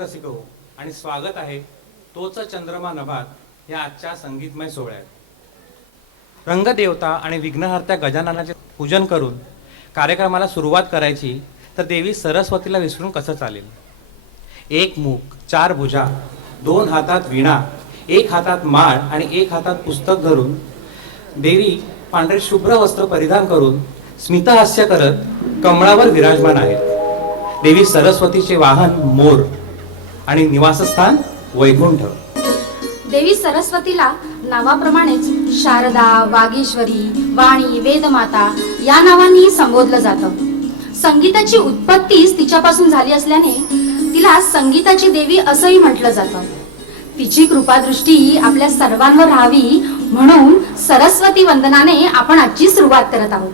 रसिक हो आणि स्वागत आहे तोच चंद्रमा नभात या आजच्या संगीतमय सोहळ्यात। रंगदेवता आणि विघ्नहर्त्या गजाननाचे पूजन करून कार्यक्रमाला सुरुवात करायची तर देवी सरस्वतीला विसरून कसं चालेल। एक मुख, चार भुजा, दोन हातात वीणा, एक हातात माळ आणि एक हातात पुस्तक धरून देवी पांढरे शुभ्र वस्त्र परिधान करून स्मितहास्य करत कमळावर विराजमान आहेत। देवी सरस्वतीचे वाहन मोर आणि निवासस्थान वैकुंठ। देवी सरस्वतीला नावाप्रमाणेच शारदा, वागीश्वरी, वाणी, वेदमाता या नावांनी संबोधलं जातं। संगीताची उत्पत्तीच तिच्यापासून झाली असल्याने तिला संगीताची देवी असंही म्हटलं जातं। तिची कृपादृष्टी आपल्या सर्वांवर राहावी म्हणून सरस्वती वंदनाने आपण आजची सुरुवात करत आहोत।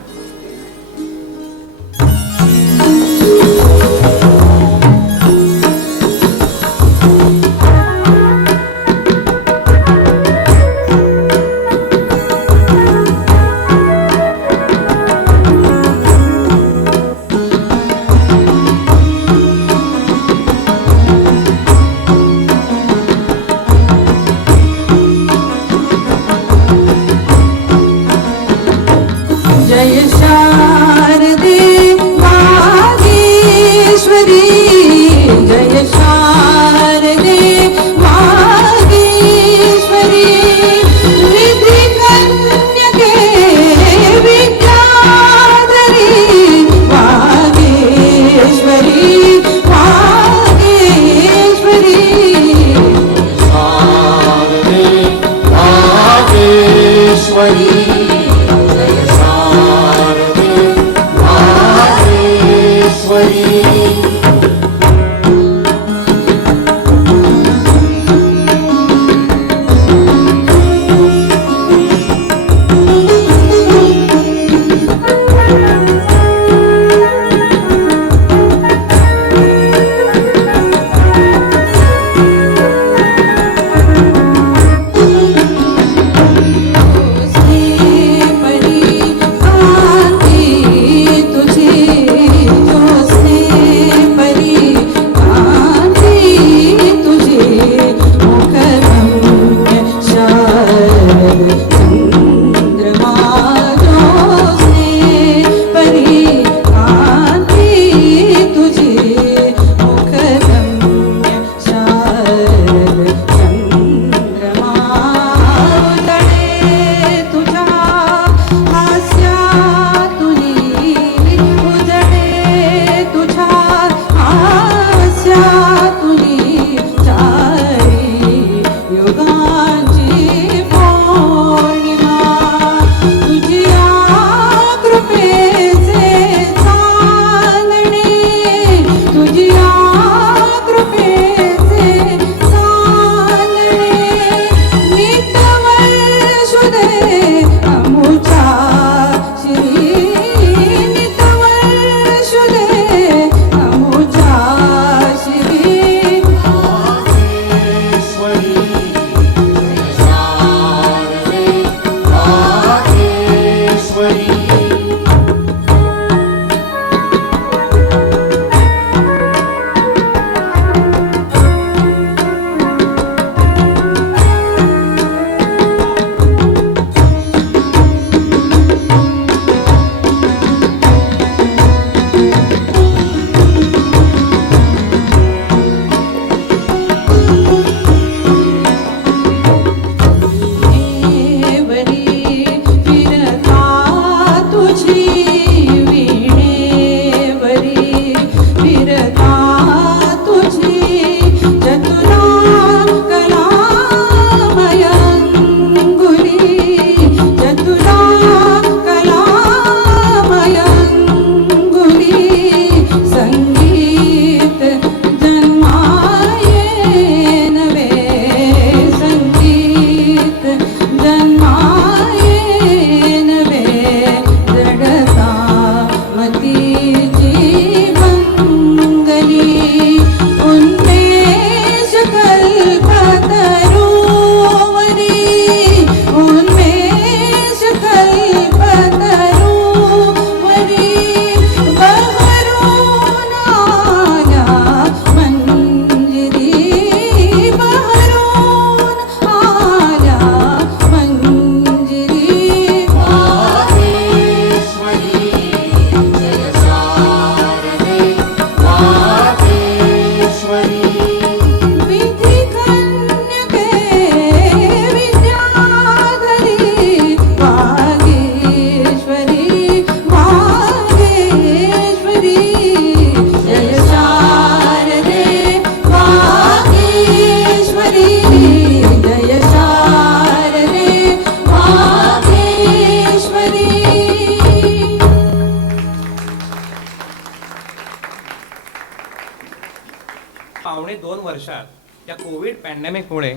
पावणे 2 वर्षात या कोविड पॅन्डेमिकमुळे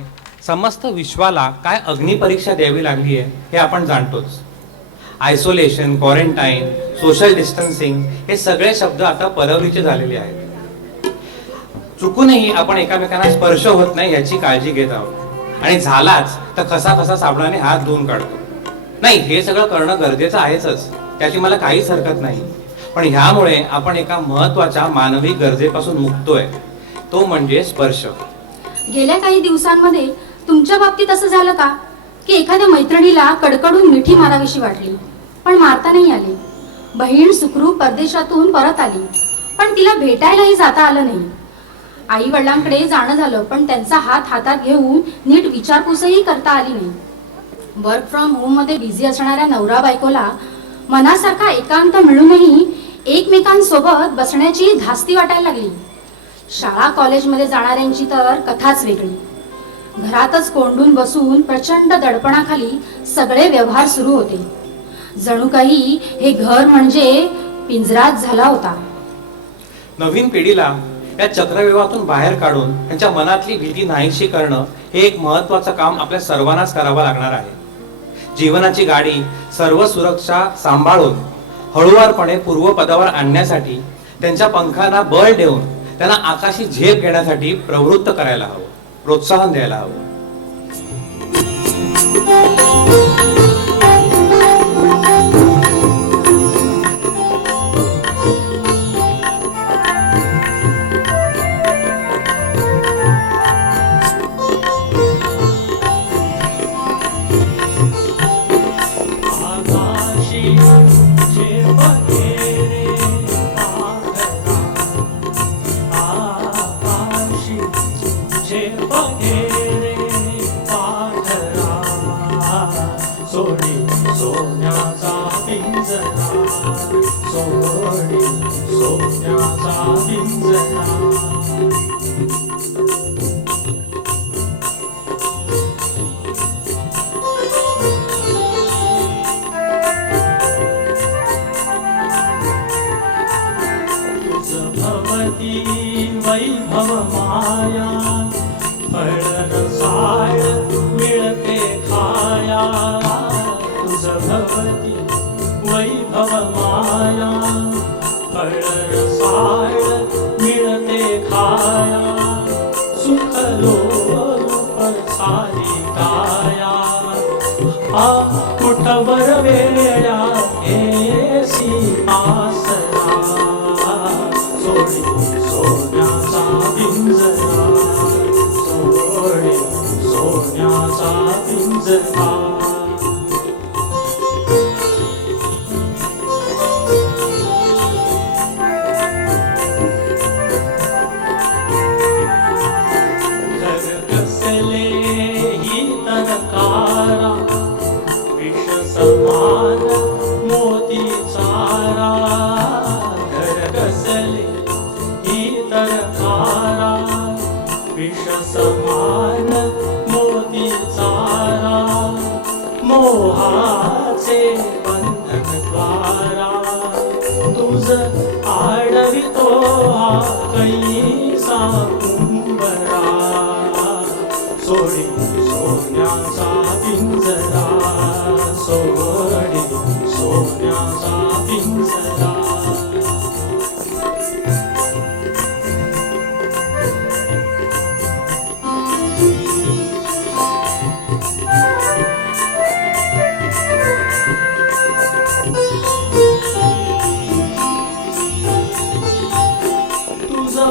समस्त विश्वाला काय अग्निपरीक्षा द्यावी लागली आहे हे आपण जाणतोच. आयसोलेशन, क्वारंटाईन, सोशल डिस्टन्सिंग हे सगळे शब्द आता परवलीचे झालेले आहेत. चुकूनही आपण एकमेकांना स्पर्श होत नाही याची काळजी घेत आहोत आणि झालाच तर कसा साबणाने हात धुवून काढतो. नाही, हे सगळं करणं गरजेचं आहेच, त्याची मला काहीच हरकत नाही. पण ह्यामुळे आपण एका महत्वाच्या मानवी गरजेपासून मुक्तोय, तो म्हणजे स्पर्श. गेल्या काही दिवसांमध्ये तुमच्या बाबतीत असं झालं का की एखाद्या मैत्रिणीला कडकडून मिठी मारावीशी वाटली पण मारता नाही आली? बहीण सुखरूप परदेशातून परत आली पण तिला भेटायलाही जाता आलं नाही. आई वडिलांकडे जाणं झालं पण त्यांचा हात हातात घेऊन नीट विचारपूसही करता आली नाही. वर्क फ्रॉम होम मध्ये बिझी असणाऱ्या नवरा बायकोला मनासारखा एकांत मिळूनही एकमेकांसोबत बसण्याची धास्ती वाटायला लागली. शाळा कॉलेजमध्ये जाणाऱ्यांची तर कथाच वेगळी. घरातच कोंडून बसून प्रचंड दडपणाखाली सगळे व्यवहार सुरू होते. जणू काही हे घर म्हणजे पिंजराच झाला होता. नवीन पिढीला या चक्रव्यूहातून बाहेर काढून त्यांच्या मनातली भीती नाहीशी करणं हे एक महत्वाचं काम आपल्या सर्वांनाच करावं लागणार आहे. जीवनाची गाडी सर्व सुरक्षा सांभाळून हळुवारपणे पूर्वपदावर आणण्यासाठी त्यांच्या पंखांना बळ देऊन त्यांना आकाशी झेप घेण्यासाठी प्रवृत्त करायला हवं, प्रोत्साहन द्यायला हवं. वैभव माया फळन साळ मिळते खाया. तुझ भवती वैभव माया फळन साळ मिळते खाया. सुख लोप सारी काया कुठवर वेळा एसी आसरा. सोडी सोन्याचा पिंजरा, सोडी सोन्याचा पिंजरा. घर कसले ही तरकारा, विष समान मोती चारा. घर कसले तरकारा, विष समान मोती चारा. मोहाचे बंधन द्वारा, तुझ आडवितो हा कैसा कुंभरा. सोडी सोन्याचा पिंजरा, सोडी सोन्याचा पिंजरा.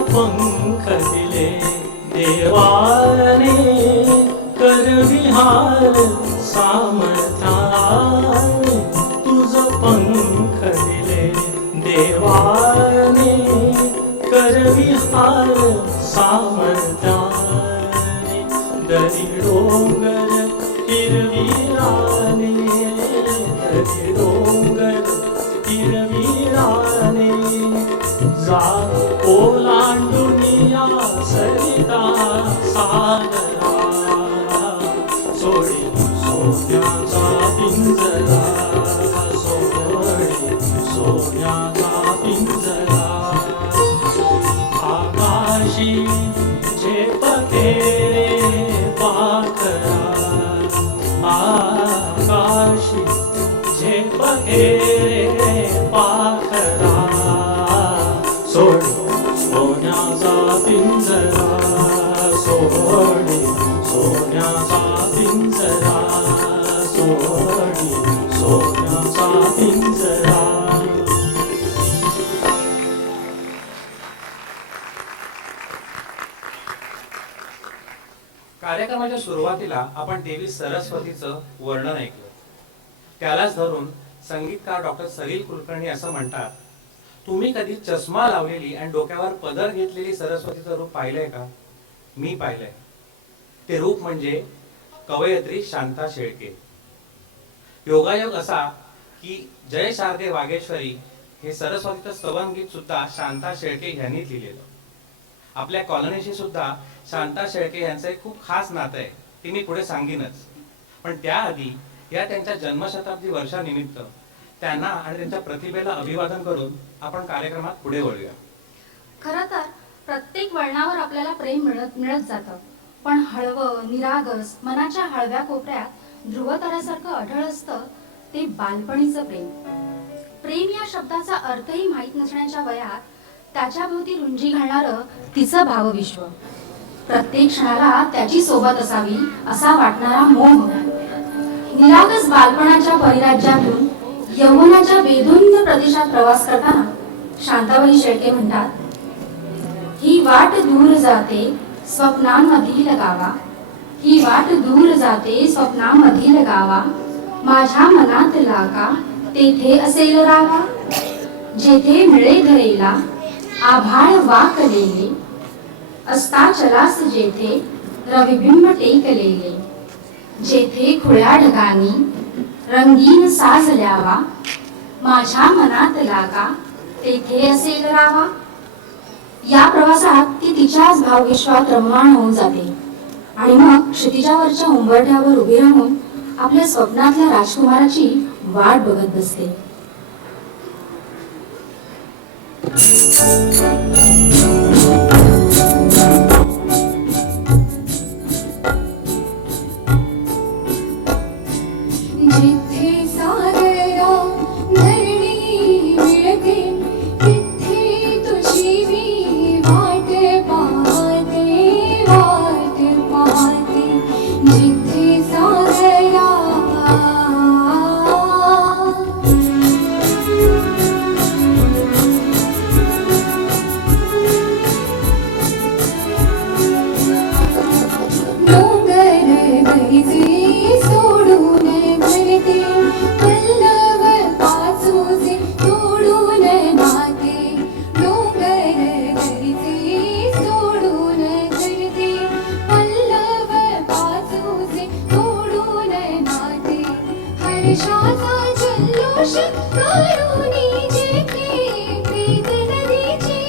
पंख दिले देवाने, कर विहार सामर्थ्याने. तुझ पंख दिले देवाने, कर विहार सामर्थ्याने. दरी डोंगर हिरवी राने, दरी डोंगर हिरवी राने. जा ओलांडुनिया सरिता सागरा. सोडी सोन्याचा पिंजरा, सोडी सोन्याचा पिंजरा. आकाशी खरा सोडे सोन्याचा पिंजरा सोडे सोन्याचा पिंजरा सोडे सोन्याचा पिंजरा. कार्यक्रमाच्या सुरुवातीला आपण देवी सरस्वतीचं वर्णन ऐकलं. त्यालाच धरून संगीतकार डॉक्टर सलील कुलकर्णी असं म्हणतात, तुम्ही कधी चष्मा लावलेली आणि डोक्यावर पदर घेतलेली सरस्वतीचं रूप पाहिलंय का? मी पाहिलंय. ते रूप म्हणजे कवयित्री शांता शेळके. योगायोग असा की जय शारदे वागेश्वरी हे सरस्वतीचं स्तवन गीत सुद्धा शांता शेळके यांनी लिहिलेलं. आपल्या कॉलनीशी सुद्धा शांता शेळके यांचं एक खूप खास नातं आहे, ते मी पुढे सांगीनच. पण त्याआधी या त्यांच्या जन्मशताब्दी वर्षानिमित्त त्यांना आणि त्यांच्या प्रतिभेला अभिवादन करून आपण कार्यक्रमात पुढे वळूया. खरं तर प्रत्येक वळणावर आपल्याला प्रेम मिळत जातं, पण हळवं निरागस मनाच्या हळव्या कोपऱ्यात ध्रुवताऱ्यासारखं अढळ असतं ते बालपणीचं प्रेम. प्रेम या शब्दाचा अर्थही माहीत नसण्याच्या वयात त्याच्या भोवती रुंजी घालणारं तिचं भावविश्व, प्रत्येक क्षणाला त्याची सोबत असावी असा वाटणारा मोह. निरागस बालपणाच्या परिराज्यातून यौवनाच्या वेदुंद प्रदेशात प्रवास करताना शांताबाई शेळके म्हणतात, ही वाट दूर जाते स्वप्नांमधील गावा, ही वाट दूर जाते स्वप्नांमधील गावा, माझ्या मनात लागा तेथे असेल रावा, जेथे मिळे धरेला आभाळ वाकलेले, अस्ताचलास जेथे रविबिंब टेकलेले, जेथे खुळ्या ढगांनी रंगीन साज ल्यावा, माझ्या मनात लागा तेथे असेल रावा. या प्रवासात ती तिच्याच भावविश्वात रममाण होऊन जाते आणि मग क्षितिजावरच्या उंबरठ्यावर उभी राहून आपल्या स्वप्नातल्या राजकुमाराची वाट बघत बसते. जिथे सागरा धरणी मिळते तिथे तुझी मी वाट पाहते, वाट पाहते. जिथे सागरा हर्षाचा जल्लोष करुणी जेथे प्रीत नदीची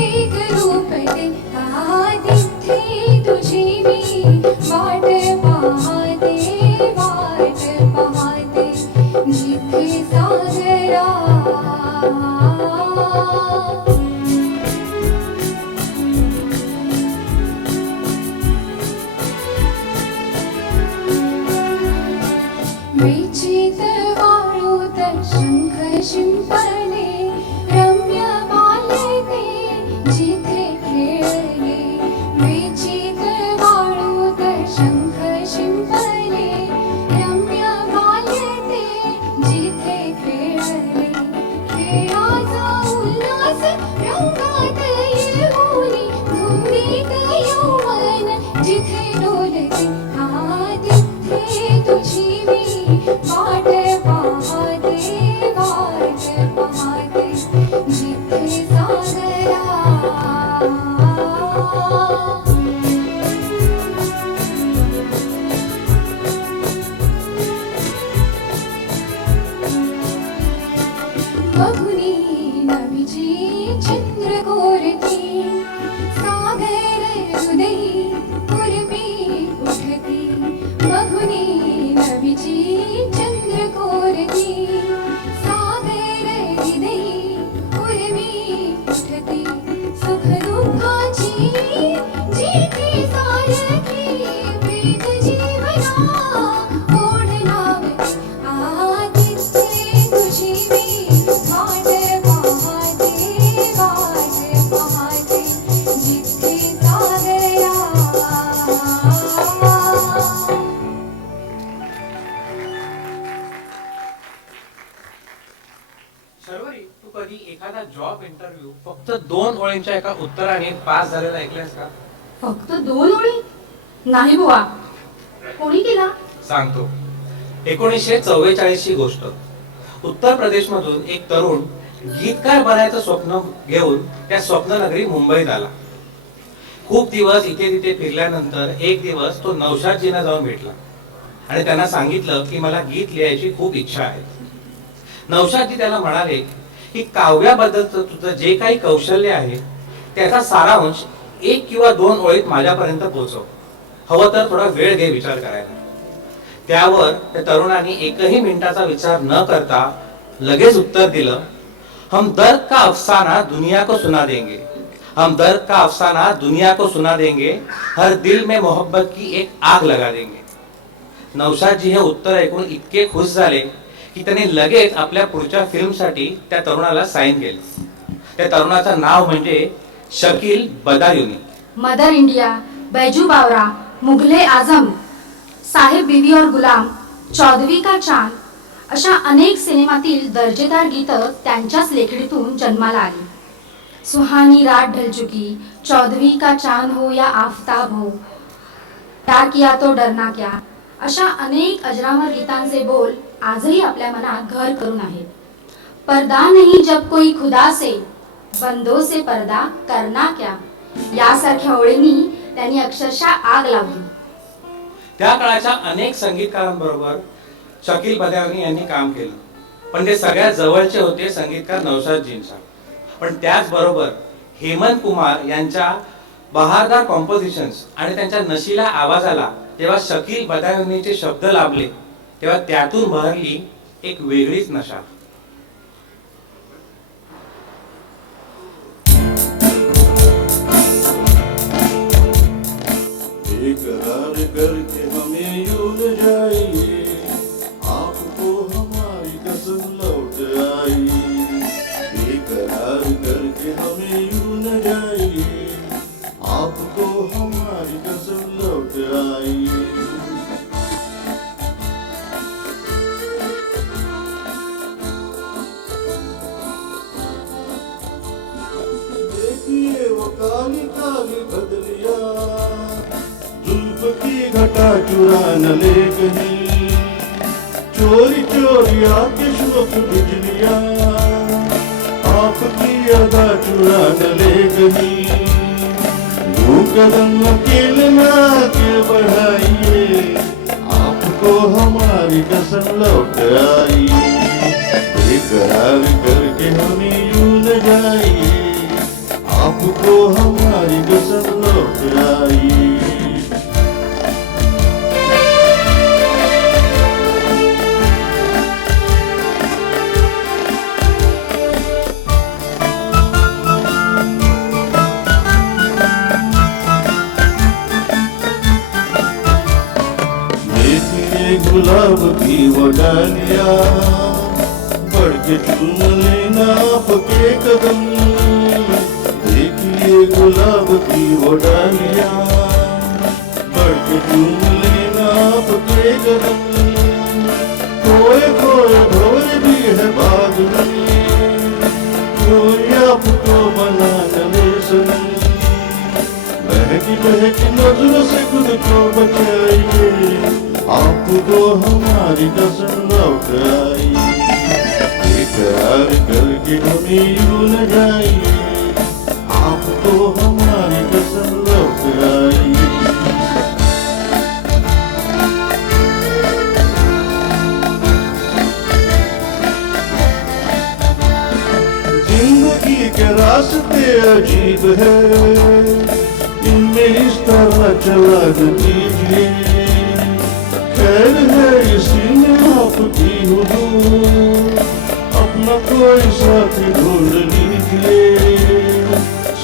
एक रूपते, तिथे तुझी मी वाट पाहते, वाट पाहते. जिथे सागरा विचित वाळूत शंख शिंपले, रम्य बालते जिथे खेळले. विचित वाळूत शंख शिंपले, रम्य बालते जिथे खेळले. खेळाचा उल्हास रंगात येऊनी धुंदीत यौवन जिथे डोलते, तिथे तुझी मी वाट पाहते, वाट पाहते. जिथे सागरा बघुनी नभीची चंद्रकोरती, सागर हृदयी उर्मी उठती. बघुनी नभीची चंद्रकोरती, सागर हृदयी उर्मी उठती. सुख दुःखाची जिथे सारखी प्रीत जीवना ओढ लावते, तिथे तुझी मी वाट कधी एखादा जॉब इंटरव्ह्यू फक्त 2 ओळींच्या एका उत्तराने पास झालेला ऐकलंयस का? फक्त 2 ओळी? नाही बुवा. कोणी केला? सांगतो. 1944 ची गोष्ट. उत्तर प्रदेश मधून एक तरुण गीतकार बनायचं स्वप्न घेऊन त्या स्वप्ननगरी मुंबईत आला. खूप दिवस इथे तिथे फिरल्यानंतर एक दिवस तो नौशादजींना जाऊन भेटला आणि त्यांना सांगितलं की मला गीत लिहायची खूप इच्छा आहे. नौशादजी त्याला म्हणाले की काव्याबद्दलचं तुझं जे काही कौशल्य आहे त्याचा सारांश 1 किंवा 2 ओळीत माझ्यापर्यंत पोहोचव. हवं तर थोडा वेळ घे विचार करायला. त्यावर त्या तरुणाने एकही मिनिटाचा विचार न करता लगेच उत्तर दिलं, हम दर्द का अफसाना दुनिया को सुना देंगे, हम दर्द का अफसाना दुनिया को सुना देंगे, हर दिल में मोहब्बत की एक आग लगा देंगे. नौशादजी हे उत्तर ऐकून इतके खुश झाले की त्यांनी लगेच आपल्या पुढच्या फिल्मसाठी त्या तरुणाला साईन केले. त्या तरुणाचं नाव म्हणजे शकील बदायुनी. मदर इंडिया, बैजू बावरा, मुघले आझम, साहेब बीवी और गुलाम, चौदवी का चांद अशा अनेक सिनेमातील दर्जेदार गीतं त्यांच्याच लेखणीतून जन्माला आली. सुहानी रात ढल चुकी, चौदवी का चांद हो या आफताब हो, प्यार किया तो डरना क्या अशा अनेक अजरामर गीतांचे बोल आजही आपल्या मनात घर करून आहेत. पर्दा नहीं जब कोई खुदा से, बंदो से पर्दा करना क्या यासारख्या ओळींनी त्यांनी अक्षरशः आग लावली. त्या काळाच्या अनेक संगीतकारांबरोबर शकील बदायुनी यांनी काम केलं, पण ते सगळ्यात जवळचे होते संगीतकार नौशादजींच्या. पण त्याचबरोबर हेमंत कुमार यांच्या बहारदार कॉम्पोजिशन्स आणि त्यांच्या नशिला आवाजाला जेव्हा शकील बदायुनीचे शब्द लाभले तेव्हा त्यातून बहरली एक वेगळीच नशा. बेकरार करके हमें यूं न जाइए, आपको हमारी कसम लौट आई. बेकरार करके हमें यूं न जाइए, आपको हमारी कसम लौट आई. देखिए वो काली काली बदलिया, जुल्फ की घटा चुरा न ले कहीं, चोरी चोरी आके शोक बिजलिया, आपकी अदा चुरा न ले कहीं. यूं कदम अकेले ना के बढ़ाइए, आपको हमारी कसम लौट आई. बेकरार करके हमें यूं न जाइए, आपको हमारी कसम लौट आई. देखिए गुलाब की वो डालिया, बढ़ के चूम लेना आपके कदम. देखिए गुलाब की वो डालिया, बढ़ के चूम लेना आपके कदम. कोई कोई भंवर भी है बाग में, कोई आपको बना न ले सनम. बहकी नजरों से खुद को बचाइए, आपको हमारी कसम लौट आई. बेकरार करके हमें यूं न जाइए, आपको हमारी कसम लौट आई. जिंदगी के रास्ते अजीब है, इनमें इस तरह चला दीजिए. खैर है इसी में आपकी हुजूर, अपना कोई साथी ढूंढ लीजिए.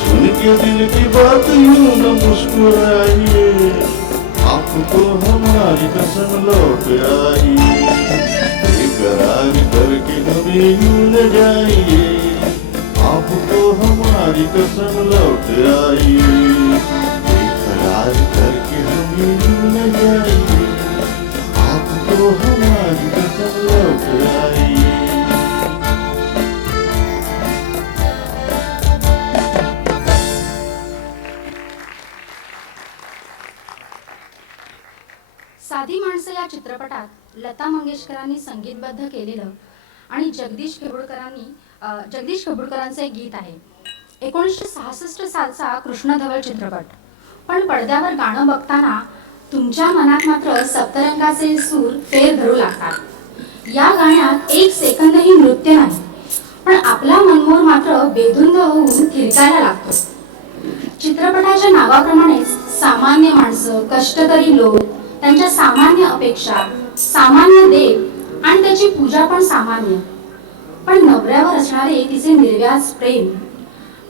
सुन के दिल की बात यूं न मुस्कुराइए, आपको हमारी कसम लौट आई. बेकरार करके हमें यूं न जाइए, आपको हमारी कसम लौट आई. बेकरार करके हमें यूं न जाइए, आपको हमारी कसम लौट आई. साधी माणसं या चित्रपटात लता मंगेशकरांनी संगीतबद्ध केलेलं आणि जगदीश खेबुडकरांचं एक गीत आहे. 1966 सालचा कृष्णधवल चित्रपट. पण पडद्यावर गाणं बघताना तुमच्या मनात मात्र सप्तरंगाचे सूर फेर धरू लागतात. या गाण्यात एक सेकंदही नृत्य नाही, पण आपला मनमोर मात्र बेधुंद होऊन थिरकायला लागतो. चित्रपटाच्या नावाप्रमाणेच सामान्य माणसं, कष्टकरी लोक, त्यांच्या सामान्य अपेक्षा, सामान्य देव आणि त्याची पूजा पण सामान्य. पण नवऱ्यावर असणारे तिचे निर्व्याज प्रेम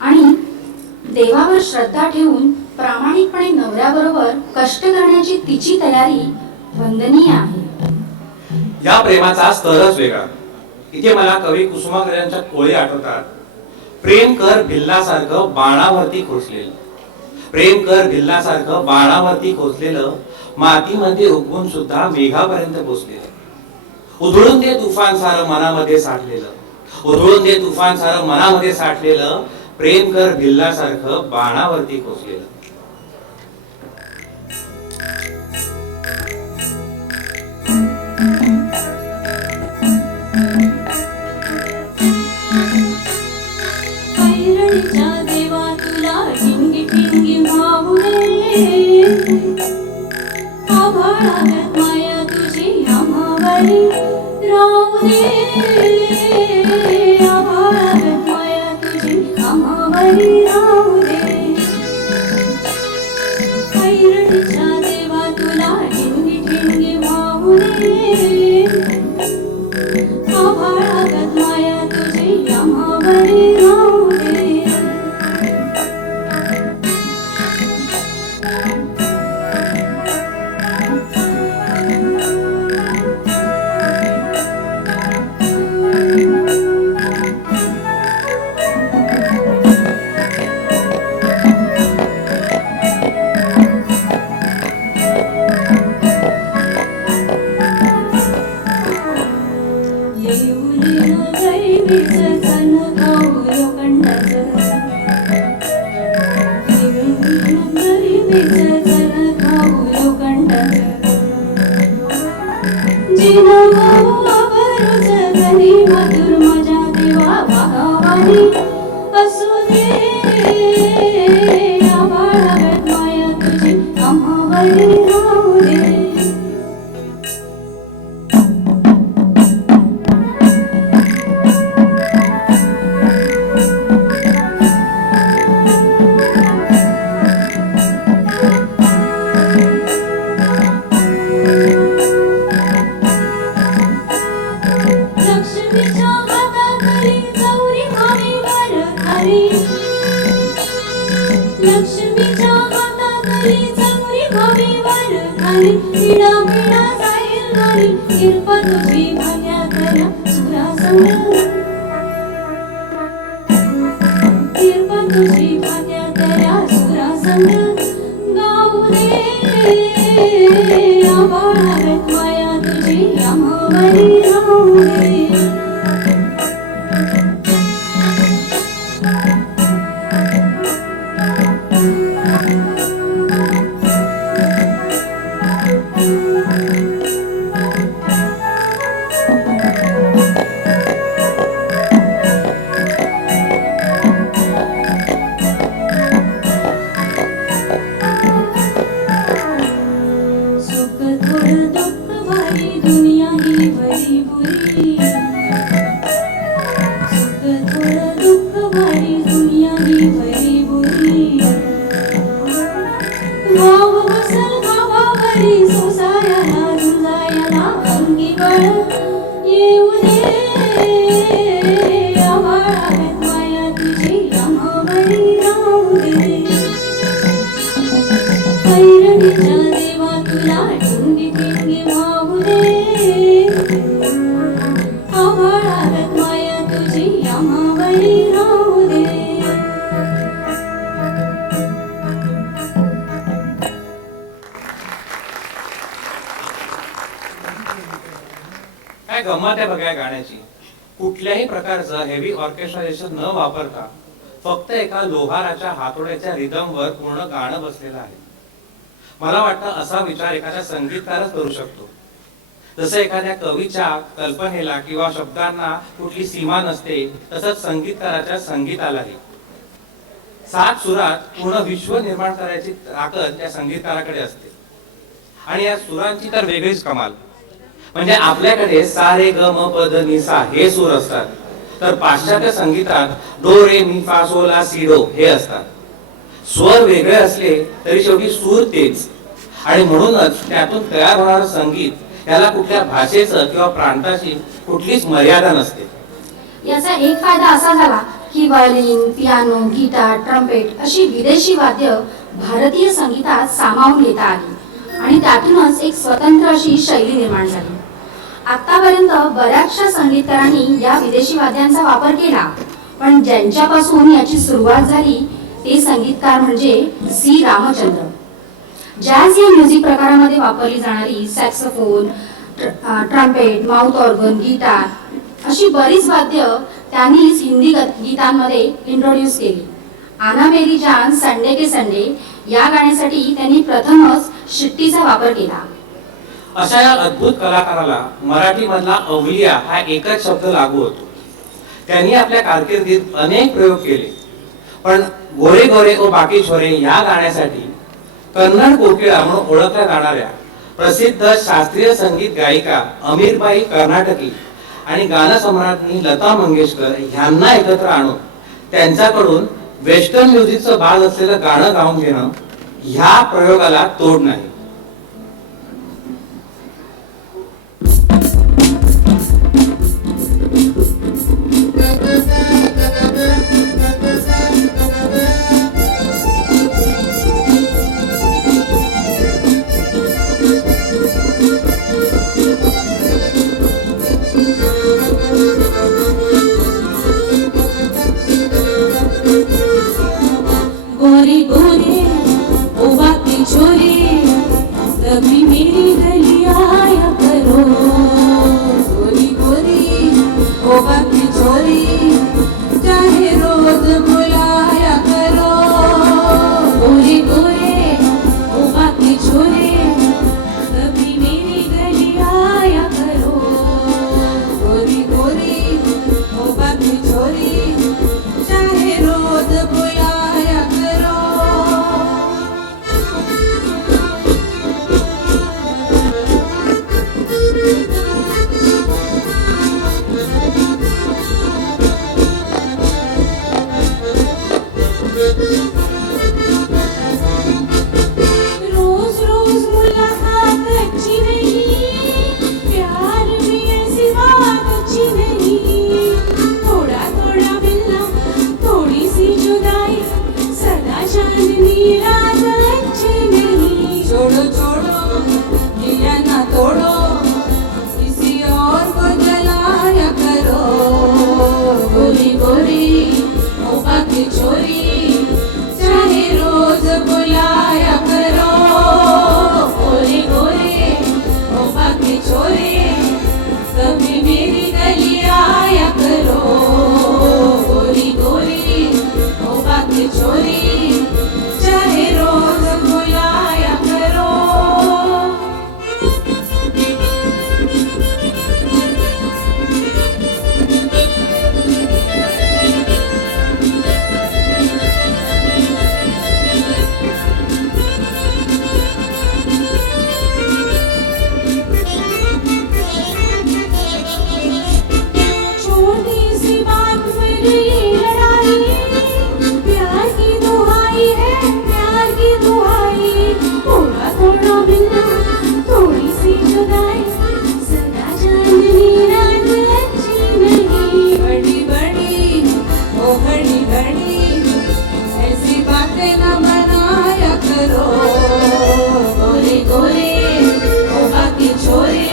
आणि देवावर श्रद्धा ठेवून प्रामाणिकपणे नवऱ्याबरोबर कष्ट करण्याची तिची तयारी वंदनीय आहे. या प्रेमाचा स्तरच वेगळा. इथे मला कवी कुसुमाग्रजांच्या ओळी आठवतात. प्रेम कर भिल्लासारखं बाणावरती खोचलेलं, प्रेम कर भिल्लासारखं बाणावरती खोचलेलं, मातीमध्ये उगवून सुद्धा मेघापर्यंत पोचलेलं. उधळून दे तुफान सारं मनामध्ये साठलेलं, उधळून दे तुफान सारं मनामध्ये साठलेलं, प्रेम कर भिल्लासारखं बाणावरती खोचलेलं. पैरणीच्या देवा तुला ठिंगी ठिंगी वाहू दे, आभाळात माया तुझी आम्हावरी राहू दे, आभाळात माया तुझी आम्हावरी राहू दे. पैरणीच्या देवा तुला ठिंगी ठिंगी वाहू दे, आभाळात माया तुझी आम्हावरी राहू दे. लक्ष्मीच्या हातातली चौरी भावीवर खाली पिढा पिढा जाईल गाडी, कृपा तुझी भाग्यातल्या सुरासंग, कृपा तुझी भाग्यातल्या सुरासंग गाऊ दे, आभाळात माया तुझी आम्हावरी राहू दे. काय गंमत आहे बघा या गाण्याची. कुठल्याही प्रकारचं हेवी ऑर्केस्ट्रायझेशन न वापरता फक्त एका लोहाराच्या हातोड्याच्या रिदमवर पूर्ण गाणं बसलेलं आहे. मला वाटतं असा विचार एखादा संगीतकारच करू शकतो. जसं एखाद्या कवीच्या कल्पनेला किंवा शब्दांना कुठली सीमा नसते, तसंच संगीतकाराच्या संगीतालाही 7 सुरात पूर्ण विश्व निर्माण करायची ताकद त्या संगीतकाराकडे असते. आणि या सुरांची तर वेगळीच कमाल. म्हणजे आपल्याकडे सा रे ग म प ध नि सा हे सूर असतात, तर पाश्चात्य संगीतात डो रे मी फा सो ला सी डो हे असतात. स्वर वेगळे असले तरी शेवटी सूर तेच. आणि म्हणूनच त्यातून तयार होणारं संगीत याला कुठल्या भाषेचं किंवा प्रांताची कुठलीच मर्यादा नसते. याचा एक फायदा असा झाला की व्हायोलिन, पियानो, गिटार, ट्रम्पेट अशी विदेशी वाद्य भारतीय संगीतात सामावून घेता आली आणि त्यातूनच एक स्वतंत्र अशी शैली निर्माण झाली. आतापर्यंत बऱ्याचशा संगीतकारांनी या विदेशी वाद्यांचा वापर केला, पण ज्यांच्यापासून याची सुरुवात झाली ते संगीतकार म्हणजे सी रामचंद्र. जॅझ या म्युझिक प्रकारामध्ये वापरली जाणारी saxophone, trumpet, mouth organ, guitar अशी बरीच वाद्य त्यांनीच हिंदी गीतांमध्ये इंट्रोड्यूस केली. आना मेरी जान, संडे के संडे या गाण्यासाठी त्यांनी प्रथमच शिट्टीचा वापर केला. अशा या अद्भुत कलाकाराला मराठी मधला अवलिया हा एकच शब्द लागू होतो. त्यांनी आपल्या कारकिर्दीत अनेक प्रयोग केले, पण गोरे गोरे ओ बाकी छोरे या गाण्यासाठी कन्नड कोकिळा म्हणून ओळखल्या जाणाऱ्या प्रसिद्ध शास्त्रीय संगीत गायिका अमीरबाई कर्नाटकी आणि गानसम्राज्ञी लता मंगेशकर यांना एकत्र आणून त्यांच्याकडून वेस्टर्न म्युझिकचं भाग असलेलं गाणं गाऊन घेणं ह्या प्रयोगाला तोड नाही. गोरी गोरी ओ बाकी छोरी, कभी मेरी गली आया करो. गोरी गोरी ओ बाकी छोरी, चाहे रोज बुलाया करो. गोरी गोरी ओ बाकी छोरी, कभी मेरी गली आया करो. गोरी गोरी ओ बाकी छोरी, चाहे रोज बुलाया करो. रोज रोज मुलाकात अच्छी नहीं, प्यार में ऐसी बात अच्छी नहीं. थोड़ा थोड़ा मिलना, थोड़ी सी जुदाई, सदा चांदनी रात अच्छी नहीं. छोड़ो छोड़ो दिया ना तोड़ो, किसी और को जलाया करो. गोरी गोरी ओ बाकी छोरी, चाहे रोज बुलाया करो. गोरी गोरी ओ बाकी छोरी, कभी मेरी गली आया करो. गोरी गोरी ओ बाकी छोरी, चाहे रोज बुलाया करो. छोटी सी बात पर ये लड़ाई, प्यार की दुहाई है, प्यार की दुहाई. थोड़ा थोड़ा मिलना, थोड़ी सी जुदाई, सदा चांदनी रात अच्छी नहीं. बड़ी बड़ी ओ बड़ी बड़ी ऐसी बातें न बनाया करो. गोरी गोरी ओ बाकी छोरी,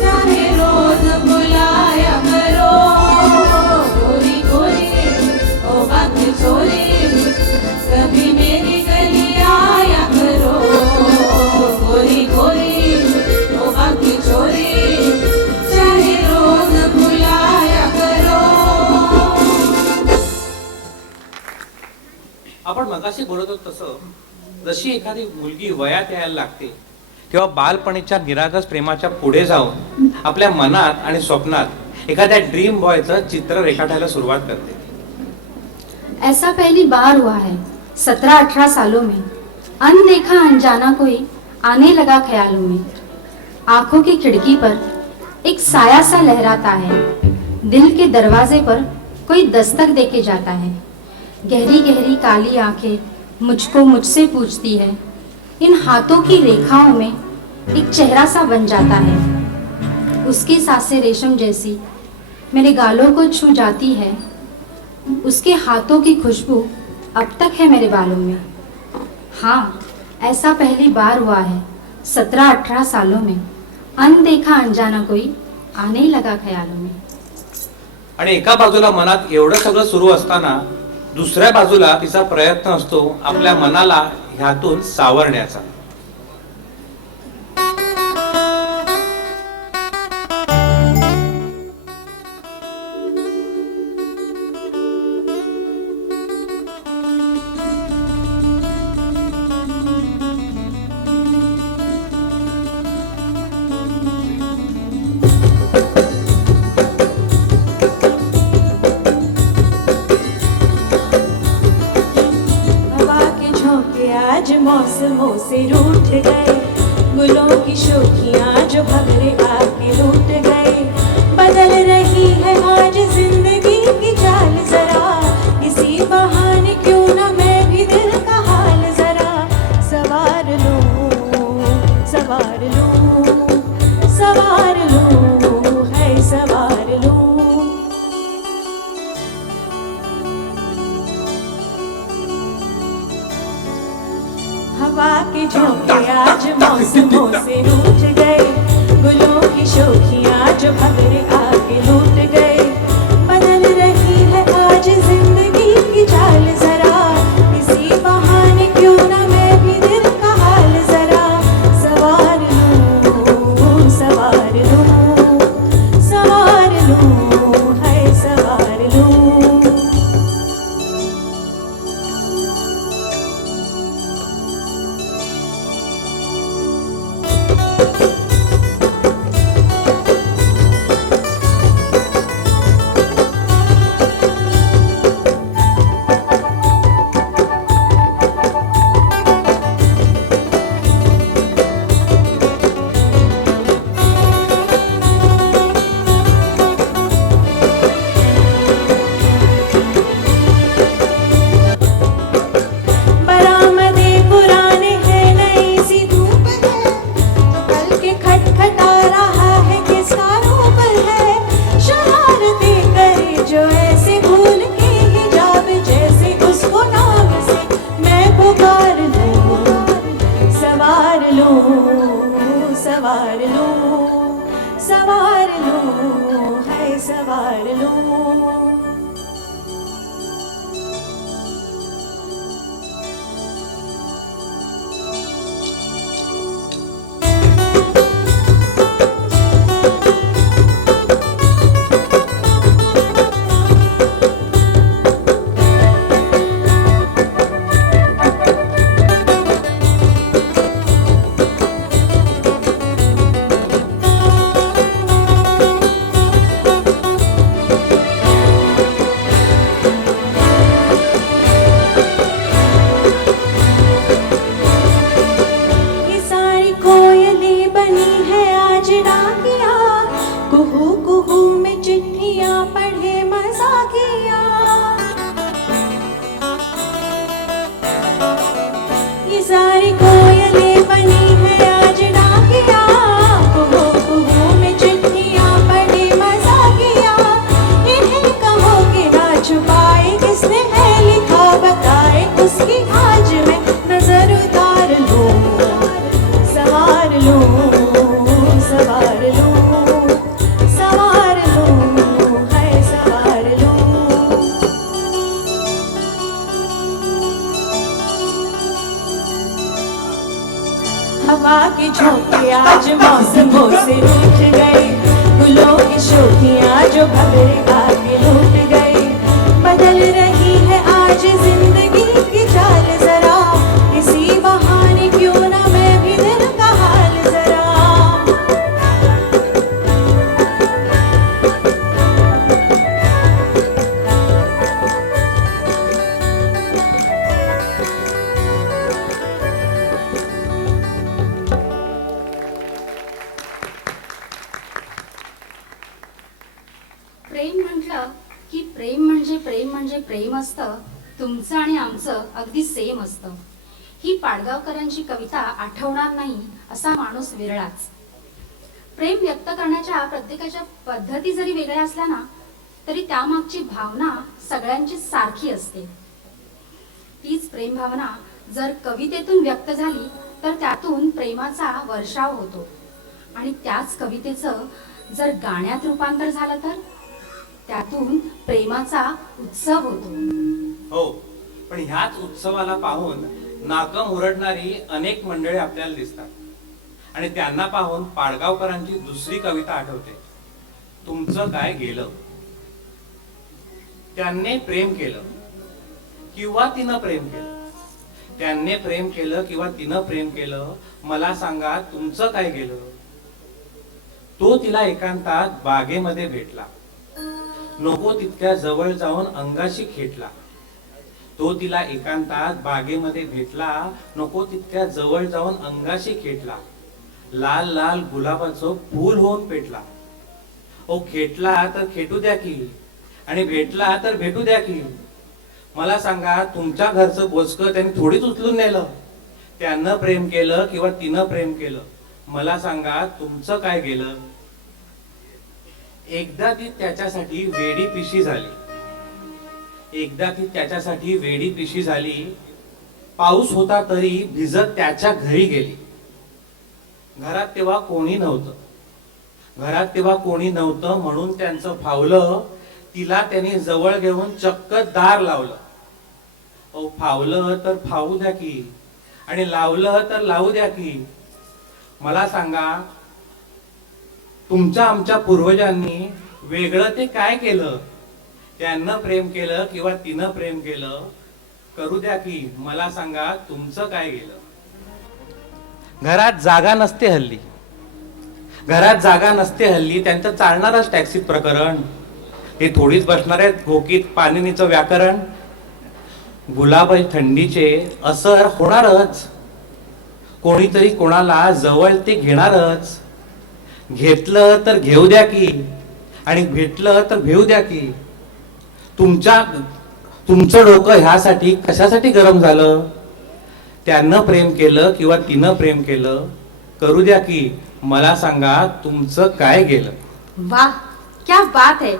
चाहे रोज बुलाया करो. गोरी गोरी ओ बाकी छोरी, कभी मेरी गली आया करो. गोरी गोरी ओ बाकी छोरी, चाहे रोज बुलाया करो. आपण मगाशी बोलत होतो तसं जशी एखादी मुलगी वयात यायला लागते तेव्हा बालपणीच्या निरागस प्रेमाच्या पुढे जाऊन आपल्या मनात आणि स्वप्नात एखाद्या ड्रीम बॉयचं चित्र रेखाटायला सुरुवात करते. ऐसा पहली बार हुआ है 17-18 सालों में. अनदेखा अनजाना कोई आने लगा ख्यालों में. आंखों की खिड़की पर एक साया सा लहराता है. दिल के दरवाजे पर कोई दस्तक देके जाता है. गहरी गहरी काली आंखें मुझको मुझसे पूछती है. इन हाथों की रेखाओं में एक चेहरा सा बन जाता है. उसकी सांसें रेशम जैसी मेरे गालों को छू जाती है. उसके हाथों की खुशबू अब तक है मेरे बालों में. हाँ, ऐसा पहली बार हुआ है 17-18 सालों में. अनदेखा अनजाना कोई आने लगा ख्यालों में. आणि एका बाजूला मनात एवढं सगळं सुरू असताना दुसऱ्या बाजूला तिचा प्रयत्न असतो आपल्या मनाला ह्यातून सावरण्याचा. हवा के झोंके आज मौसमों से रूठ गए, गुलों की शोखियाँ जो भंवरे आके लूट गए. बदल रही है आज जिंदगी की चाल जरा, इसी बहाने क्यों ना मैं भी दिल का हाल जरा सवार लूं, सवार लूं, सवार लूं, है सवार लूं. हवा के झोंके आज मौसमों से रूठ गए, गुलों की शोखियाँ जो भंवरे आके लूट गए. बदल रही है आज जिंदगी की चाल जरा, इसी बहाने क्यों ना मैं भी दिल का हाल जरा सवार लूं, सवार लूं, सवार लूं, है सवार लूं. बरामदे पुराने हैं, नई सी धूप है, तो कल के खटखटा रहा है किसका रूप है. शरारतें करे जो ऐसे भूल के ही जावे, जैसे उसको नाम से मैं पुकार लूं. सवार लूं, सवार लूं, सवार लूं, है सवार लूं. ये सारी कोयलें बनी है आज डाकिया, कुहू कुहू में चिट्ठियाँ पढ़े मजाकिया. ये सारी कोयलें बनी है आज डाकिया, कुहू कुहू में चिट्ठियाँ पढ़े मजाकिया. इन्हें कहो कि ना छुपाए किसने है लिखा, बताए उसकी आज मैं नजर उतार लूं. सवार लूं, सवार लूं, सवार लूं, है सवार लूं. हवा के झोंके आज मौसमों से रूठ गए, गुलों की शोखियाँ जो भंवरे आके लूट गए. बदल रही है आज जिंदगी की चाल जरा, इसी बहाने जे प्रेम असतं तुमचं आणि आमचं अगदी सेम असतं. ही पाडगावकरांची कविता आठवणार नाही असा माणूस विरळाच. प्रेम व्यक्त करण्याच्या प्रत्येकाच्या पद्धती जरी वेगळ्या असल्या ना तरी त्यामागची भावना सगळ्यांची सारखी असते. तीच प्रेम भावना जर कवितेतून व्यक्त झाली तर त्यातून प्रेमाचा वर्षाव होतो आणि त्याच कवितेचं जर गाण्यात रूपांतर झालं तर त्यातून प्रेमाचा उत्सव होतो. हो, पण ह्याच उत्सवाला पाहून नाकं मुरडणारी अनेक मंडळी आपल्याला दिसतात आणि त्यांना पाहून पाडगावकरांची दुसरी कविता आठवते, तुमचं काय गेलं. त्यांनी प्रेम केलं किंवा तिनं प्रेम केलं, त्यांनी प्रेम केलं किंवा तिनं प्रेम केलं, मला सांगा तुमचं काय गेलं. तो तिला एकांतात बागेमध्ये भेटला, नको तितक्या जवळ जाऊन अंगाशी खेटला. तो तिला एकांतात बागेमध्ये भेटला, नको तितक्या जवळ जाऊन अंगाशी खेटला. लाल लाल गुलाबाचं फूल होऊन पेटला. ओ खेटला तर खेटू द्या की आणि भेटला तर भेटू द्या की. मला सांगा तुमच्या घरचं बोचकं त्यांनी थोडीच उचलून नेलं. त्यानं प्रेम केलं किंवा तिनं प्रेम केलं, मला सांगा तुमचं काय गेलं. एकदा ती त्याच्यासाठी वेडी पिशी झाली, एकदा ती त्याच्यासाठी वेडी पिशी झाली. पाऊस होता तरी भिजत त्याच्या घरी गेली. घरात तेव्हा कोणी नव्हतं, घरात तेव्हा कोणी नव्हतं म्हणून त्यांचं फावलं. तिला त्यांनी जवळ घेऊन चक्क दार लावलं. ओ फावलं तर फावू द्या की आणि लावलं तर लावू द्या की. मला सांगा तुमच्या आमच्या पूर्वजांनी वेगळं ते काय केलं. त्यानं प्रेम केलं किंवा तिनं प्रेम केलं, करू द्या की. मला सांगा तुमचं काय गेलं. घरात जागा नसते हल्ली, घरात जागा नसते हल्ली. त्यांचं चालणारच टॅक्सीत प्रकरण. हे थोडीच बसणार आहेत घोकीत पाणीचं व्याकरण. गुलाब थंडीचे असर होणारच, कोणीतरी कोणाला जवळ ते घेणारच. घेतलं तर घेऊ द्या की आणि भेटलं तर भेऊ द्या की. तुमचं डोकं ह्यासाठी कशासाठी गरम झालं. त्यानं प्रेम केलं किंवा तिनं प्रेम केलं, करू द्या की. मला सांगा तुमचं काय गेलं. वाह, क्या बात है.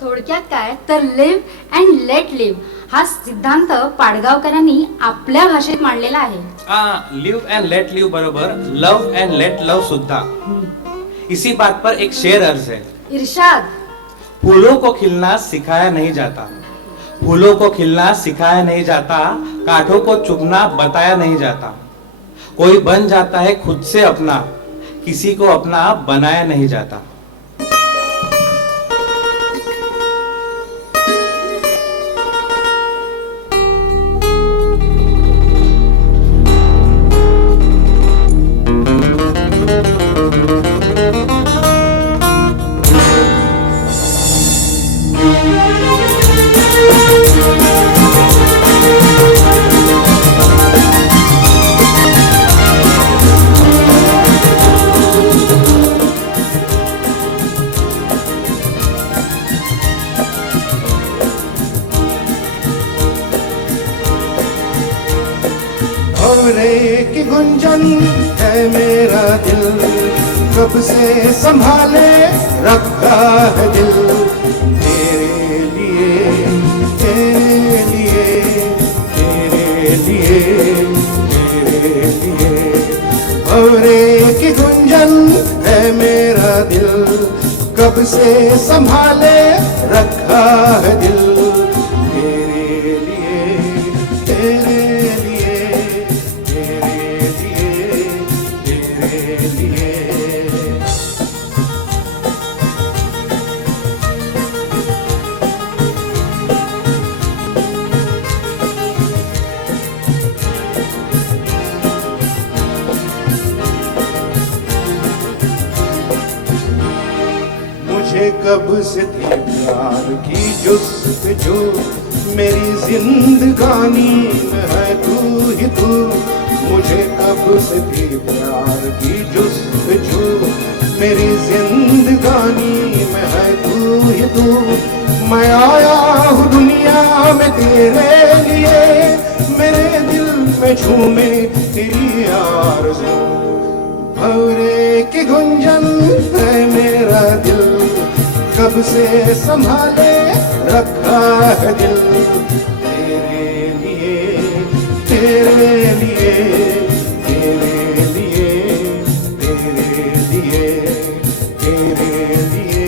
थोडक्यात काय तर लिव्ह अँड लेट लिव्ह हा सिद्धांत पाडगावकरांनी आपल्या भाषेत मांडलेला आहे. लिव्ह अँड लेट लिव्ह बरोबर लव्ह अँड लेट लव्ह सुद्धा. इसी बात पर एक शेर अर्ज है. इरशाद. फूलों को खिलना सिखाया नहीं जाता, फूलों को खिलना सिखाया नहीं जाता, कांटों को चुभना बताया नहीं जाता. कोई बन जाता है खुद से अपना, किसी को अपना बनाया नहीं जाता. भंवरे की गुंजन है मेरा दिल, कब से संभाले रखा है दिल. तेरे लिए तेरे लिए तेरे लिए तेरे लिए. भंवरे की गुंजन है मेरा दिल, कब से संभाले रखा है दिल. तेरे लिए तेरे कब से थी प्यार की जुस्तजू, मेरी जिंदगानी में है तू ही तू. मुझे कब से थी प्यार की जुस्तजू, मेरी जिंदगानी में है तू ही तू। मैं आया हूँ दुनिया में तेरे लिए, मेरे दिल में झूमे तेरी आरज़ू। भंवरे की गुंजन है मेरा दिल, कब से संभाले रखा है दिल। तेरे लिए, तेरे लिए, तेरे लिए, तेरे लिए, तेरे लिए,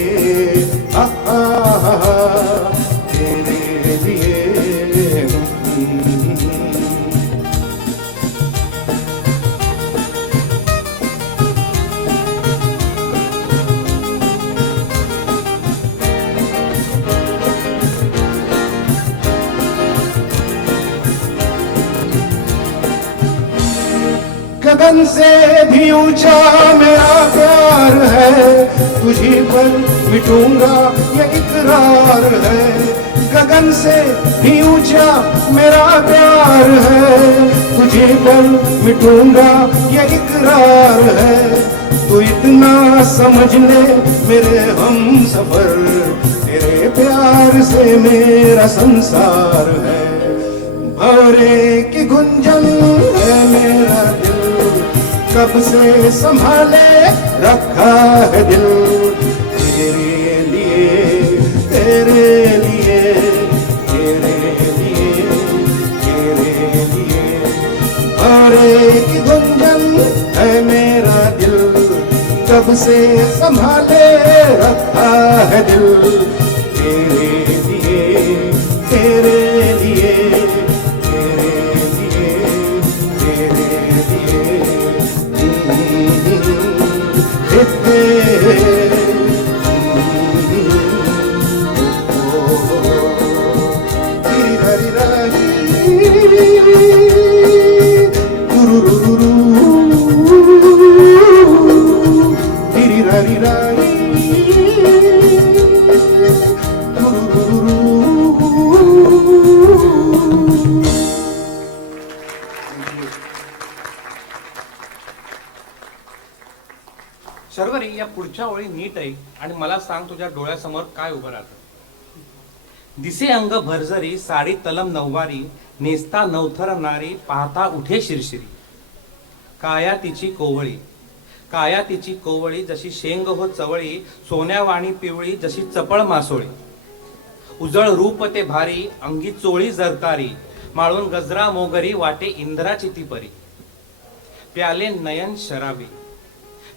तेरे लिए। गगन से भी ऊंचा मेरा प्यार है, तुझी पर मिटूंगा ये इकरार है। गगन से भी ऊंचा मेरा प्यार है, तुझी पर मिटूंगा ये इकरार है। तू इतना समझ ले मेरे हम सफर, तेरे प्यार से मेरा संसार है। भंवरे की गुंजन है मेरा दिल, कब से संभाले रखा है दिल। तेरे लिए, तेरे लिए, तेरे लिए, तेरे लिए। भंवरे की गुंजन है मेरा दिल, कब से संभाले रखा है दिल। तेरे लिए, तेरे लिए, शर्वरी, या पुढच्या ओळी नीट ऐक आणि मला सांग तुझ्या डोळ्यासमोर काय उभं राहतं. दिसे अंग भरजरी, साडी तलम नऊवारी, नेसता नवथर नारी, पाहता उठे शिरशिरी. काया तिची कोवळी, काया तिची कोवळी, जशी शेंग हो चवळी, सोन्यावाणी पिवळी जशी चपळ मासोळी. उजळ रूप ते भारी, अंगी चोळी जरतारी, माळून गजरा मोगरी, वाटे इंद्राची ती परी. प्याले नयन शराबी,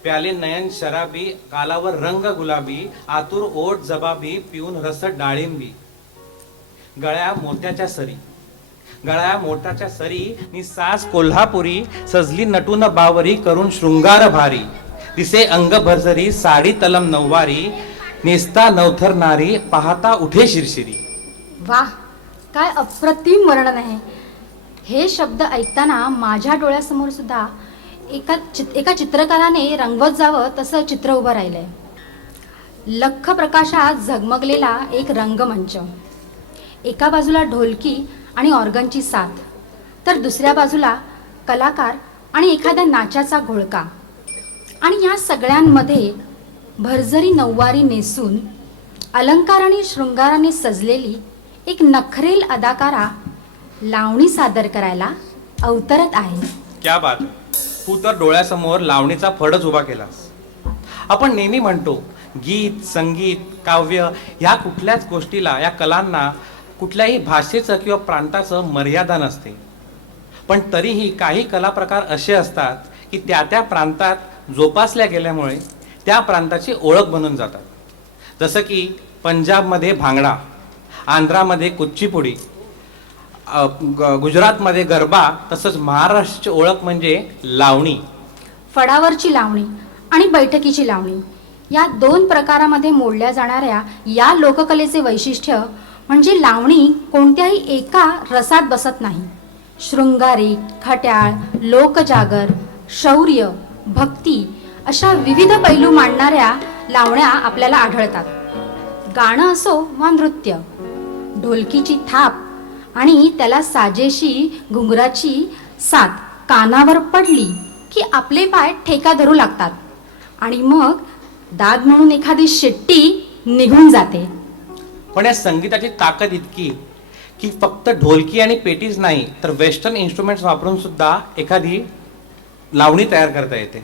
प्याले नयन शराबी, गालावर रंग गुलाबी, आतुर ओठ जबाबी, पिऊन रस डाळिंबी. गळ्या मोत्याच्या सरी, गळ्या मोत्याच्या सरी, नि सास कोल्हापुरी, सजली नटून बावरी, करून शृंगार भारी. दिसे अंग भरजरी, साडी तलम नऊवारी, नेसता नवथर नारी, पाहता उठे शिरशिरी. वाह, काय अप्रतिम वर्णन आहे. हे शब्द ऐकताना माझ्या डोळ्यासमोर सुद्धा एका चित्रकाराने रंगवत जावं तसं चित्र उभं राहिलंय. लख्ख प्रकाशात झगमगलेला एक रंगमंच, एका बाजूला ढोलकी आणि ऑर्गनची साथ, तर दुसऱ्या बाजूला कलाकार आणि एखाद्या नाचाचा घोळका. आणि या सगळ्यांमध्ये भरजरी नऊवारी नेसून अलंकार आणि शृंगाराने सजलेली एक नखरेल अदाकारा लावणी सादर करायला अवतरत आहे. क्या बात आहे. तू तर डोळ्यासमोर लावणीचा फडच उभा केलास. आपण नेहमी म्हणतो गीत, संगीत, काव्य या कुठल्याच गोष्टीला, या कलांना कुठल्याही भाषेचं किंवा प्रांताचं मर्यादा नसते. पण तरीही काही कला प्रकार असे असतात की त्या त्या प्रांतात जोपासल्या गेल्यामुळे त्या प्रांताची ओळख बनून जातात. जसं की पंजाबमध्ये भांगडा, आंध्रामध्ये कुच्चीपुडी, गुजरातमध्ये गरबा, तसंच महाराष्ट्राची ओळख म्हणजे लावणी. फडावरची लावणी आणि बैठकीची लावणी या दोन प्रकारामध्ये मोडल्या जाणाऱ्या या लोककलेचे वैशिष्ट्य म्हणजे लावणी कोणत्याही एका रसात बसत नाही. शृंगारिक, खट्याळ, लोकजागर, शौर्य, भक्ती अशा विविध पैलू मांडणाऱ्या लावण्या आपल्याला आढळतात. गाणं असो वा नृत्य, ढोलकीची थाप आणि त्याला साजेशी घुंगराची साथ कानावर पडली की आपले पाय ठेका धरू लागतात आणि मग दाद म्हणून एखादी शिट्टी निघून जाते. पण या संगीताची ताकद इतकी की फक्त ढोलकी आणि पेटीच नाही तर वेस्टर्न इन्स्ट्रुमेंट्स वापरून सुद्धा एखादी लावणी तयार करता येते.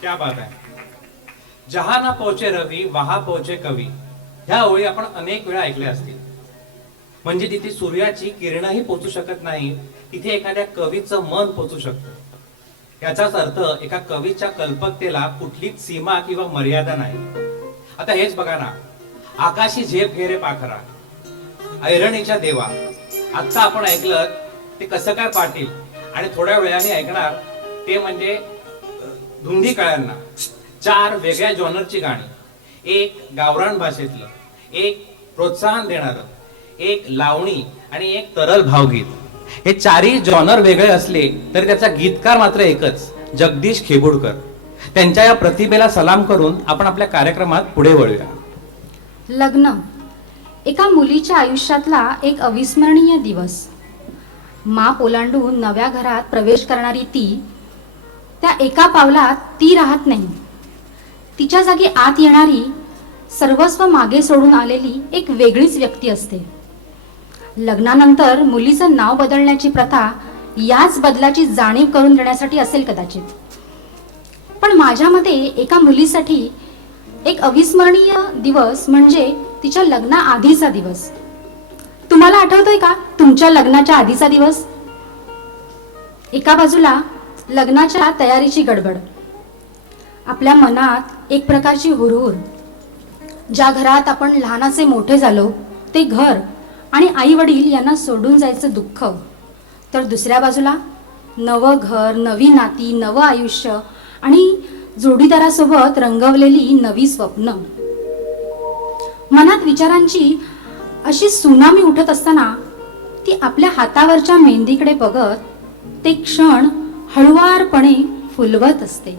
क्या बात आहे. जहा ना पोचे रवी वहा पोचे कवी, ह्या ओळी आपण अनेक वेळा ऐकल्या असतील. म्हणजे जिथे सूर्याची किरणही पोचू शकत नाही तिथे एखाद्या कवीचं मन पोचू शकतं. याचाच अर्थ एका कवीच्या कल्पकतेला कुठलीच सीमा किंवा मर्यादा नाही. आता हेच बघा ना, आकाशी झेप घेरे पाखरा, ऐरणीच्या देवा. आता आपण ऐकलं ते कसं काय पाटील, आणि थोड्या वेळाने ऐकणार ते म्हणजे धुंदी कळ्यांना. 4 वेगळ्या जॉनरची गाणी, एक गावरान भाषेतलं, एक प्रोत्साहन देणारं, एक लावणी आणि एक तरल भावगीत. हे 4ही जॉनर वेगळे असले तरी त्याचा गीतकार मात्र एकच, जगदीश खेबुडकर. त्यांच्या या प्रतिभेला सलाम करून आपण आपल्या कार्यक्रमात पुढे वळूया. लग्न एका मुलीच्या आयुष्यातला एक अविस्मरणीय दिवस. माप ओलांडून नव्या घरात प्रवेश करणारी ती, त्या एका पावलात ती राहत नाही. तिच्या जागी आत येणारी, सर्वस्व मागे सोडून आलेली एक वेगळीच व्यक्ती असते. लग्नानंतर मुलीचं नाव बदलण्याची प्रथा याच बदलाची जाणीव करून देण्यासाठी असेल कदाचित. पण माझ्या मते एका मुलीसाठी एक अविस्मरणीय दिवस म्हणजे तिच्या लग्नाआधीचा दिवस. तुम्हाला आठवतोय का तुमच्या लग्नाच्या आधीचा दिवस? एका बाजूला लग्नाच्या तयारीची गडबड, आपल्या मनात एक प्रकारची हुरहुर. ज्या घरात आपण लहानाचे मोठे झालो ते घर आणि आई वडील यांना सोडून जायचं दुःख. तर दुसऱ्या बाजूला नवं घर, नवी नाती, नवं आयुष्य आणि जोडीदारासोबत रंगवलेली नवी स्वप्न. मनात विचारांची अशी सुनामी उठत असताना ती आपल्या हातावरच्या मेहंदीकडे बघत ते क्षण हळुवारपणे फुलवत असते.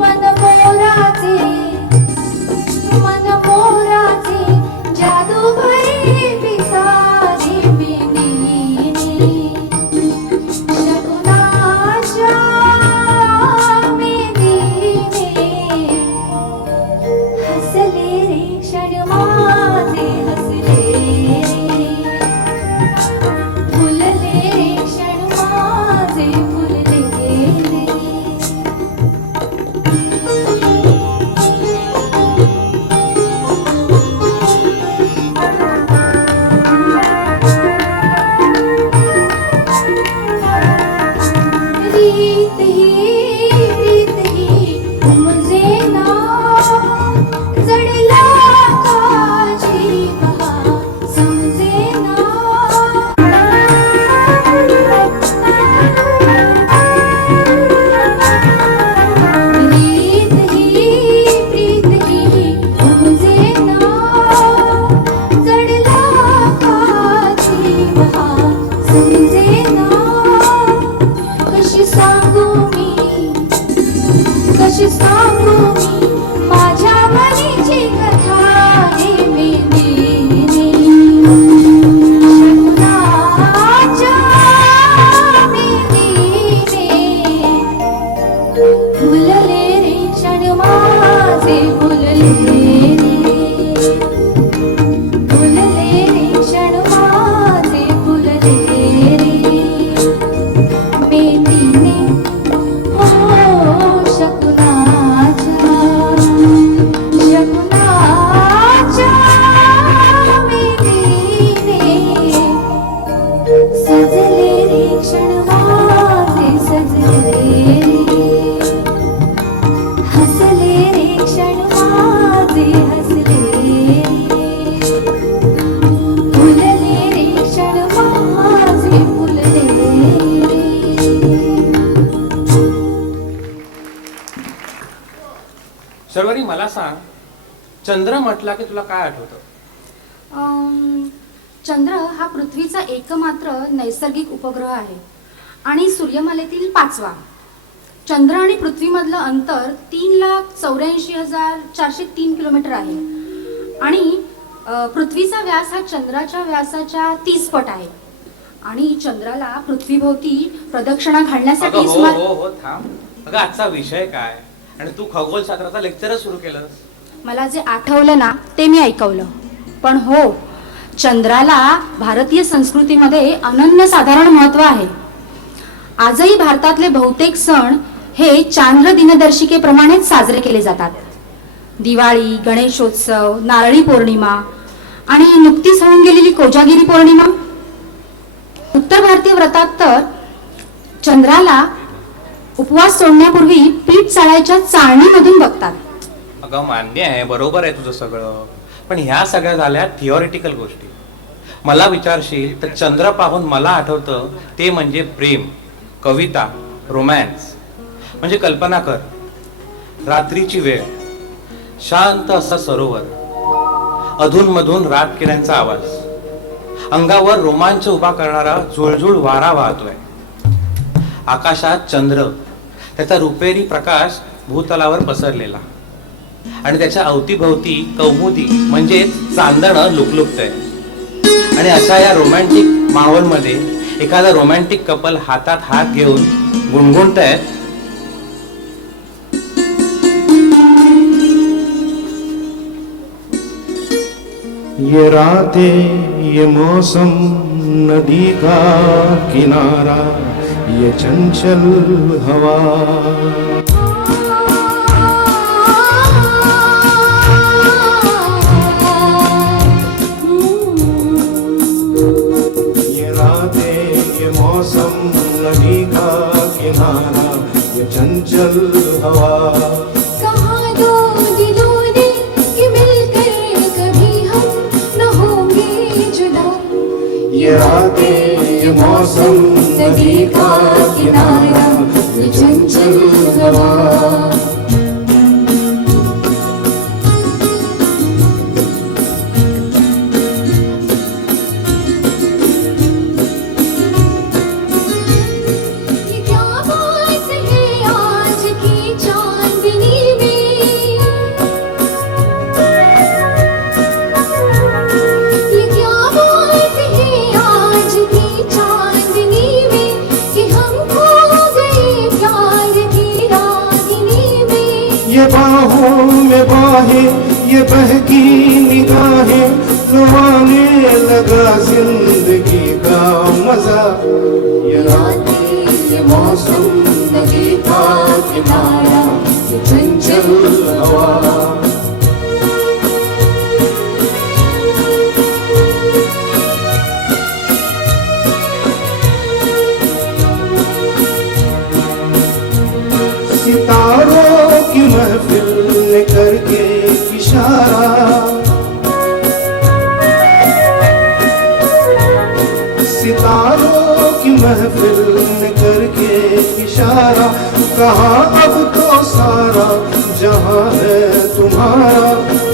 मन मोराचे मन शर्वरी, मला सांग, चंद्र म्हटला की तुला काय आठवतं? चंद्र हा पृथ्वीचा एकमात्र नैसर्गिक उपग्रह आहे आणि सूर्यमालेतील 5वा. चंद्र आणि पृथ्वीमधलं अंतर 3,84,403 किलोमीटर आहे आणि पृथ्वीचा व्यास हा चंद्राच्या व्यासाच्या 30 पट आहे आणि चंद्राला पृथ्वीभोवती प्रदक्षिणा घालण्यासाठी अगं हो थांब. अगं आजचा विषय काय आणि तू खगोलशास्त्राचा लेक्चरच सुरू केलंस. मला जे आठवलं ना ते मी ऐकवलं. पण हो, चंद्राला भारतीय संस्कृतीमध्ये अनन्यसाधारण महत्त्व आहे. आजही भारतातले बहुतेक सण हे चांद्र दिनदर्शिकेप्रमाणेच साजरे केले जातात. दिवाळी, गणेशोत्सव, नारळी पौर्णिमा आणि नुकतीच होऊन गेलेली कोजागिरी पौर्णिमा. उत्तर भारतीय व्रतात तर चंद्राला उपवास सोडण्यापूर्वी पीठ चाळायच्या चाळणीमधून बघतात. अगं मान्य आहे, बरोबर आहे तुझं सगळं, पण ह्या सगळ्या झाल्या थिओरिटिकल गोष्टी. मला विचारशील तर चंद्र पाहून मला आठवतं ते म्हणजे प्रेम, कविता, रोमॅन्स. म्हणजे कल्पना कर, रात्रीची वेळ, शांत असं सरोवर, अधूनमधून रातकिड्यांचा आवाज, अंगावर रोमांच उभा करणारा झुळझुळ वारा वाहतोय, आकाशात चंद्र, त्याचा रुपेरी प्रकाश भूतलावर पसरलेला आणि त्याच्या अवतीभवती कौमुदी म्हणजेच चांदणं लुकलुकतंय. आणि अशा या रोमॅन्टिक माहोलमध्ये एखादा रोमॅन्टिक कपल हातात हात घेऊन गुणगुणतायत, ये रातें, ये मौसम, नदी का किनारा, ये चंचल हवा. ये रातें, ये मौसम, नदी का किनारा, ये चंचल हवा. कहाँ दो दिलों ने कि मिलकर कभी हम न होंगे जुदा. ये रातें, ये मौसम, नदी का किनारा, ये चंचल हवा. ये क्या बात है आज की चांदनी में. ये क्या बात है आज की चांदनी में कि हम खो गए प्यार की रागिनी में. ये बाहों में बाहें, ये बहकी निगाहें, लुभाने लगा जिंदगी का मजा. ये रातें, ये मौसम, नदी का किनारा, ये चंचल हवा. सितारों की महफिल ने करके इशारा, सितारों की महफिल ने करके इशारा, कहा अब तो सारा जहां है तुम्हारा.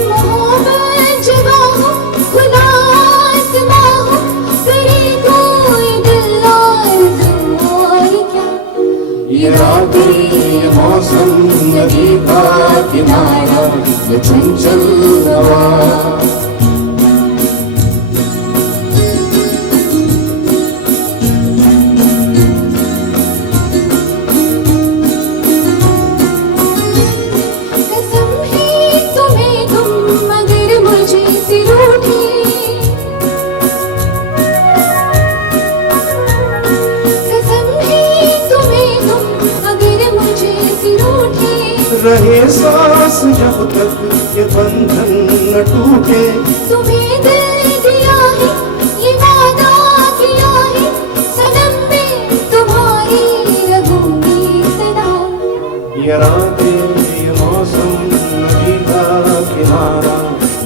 मोहब्बत जवां हो, खुला आसमां हो, करे कोई दिल आरज़ू और क्या. ये रातें, ये मौसम, नदी का किनारा, ये चंचल हवा. कसम है तुम्हें तुम मगर मुझे से रूठे. कसम है तुम्हें तुम अगर मुझे से रूठे. रहे सांस जब तक ये बंधन न टूटे. तुम्हें दिल दिया है, ये वादा किया है, सनम में तुम्हारी रहूंगी सदा. ये रातें, ये मौसम, नदी का किनारा,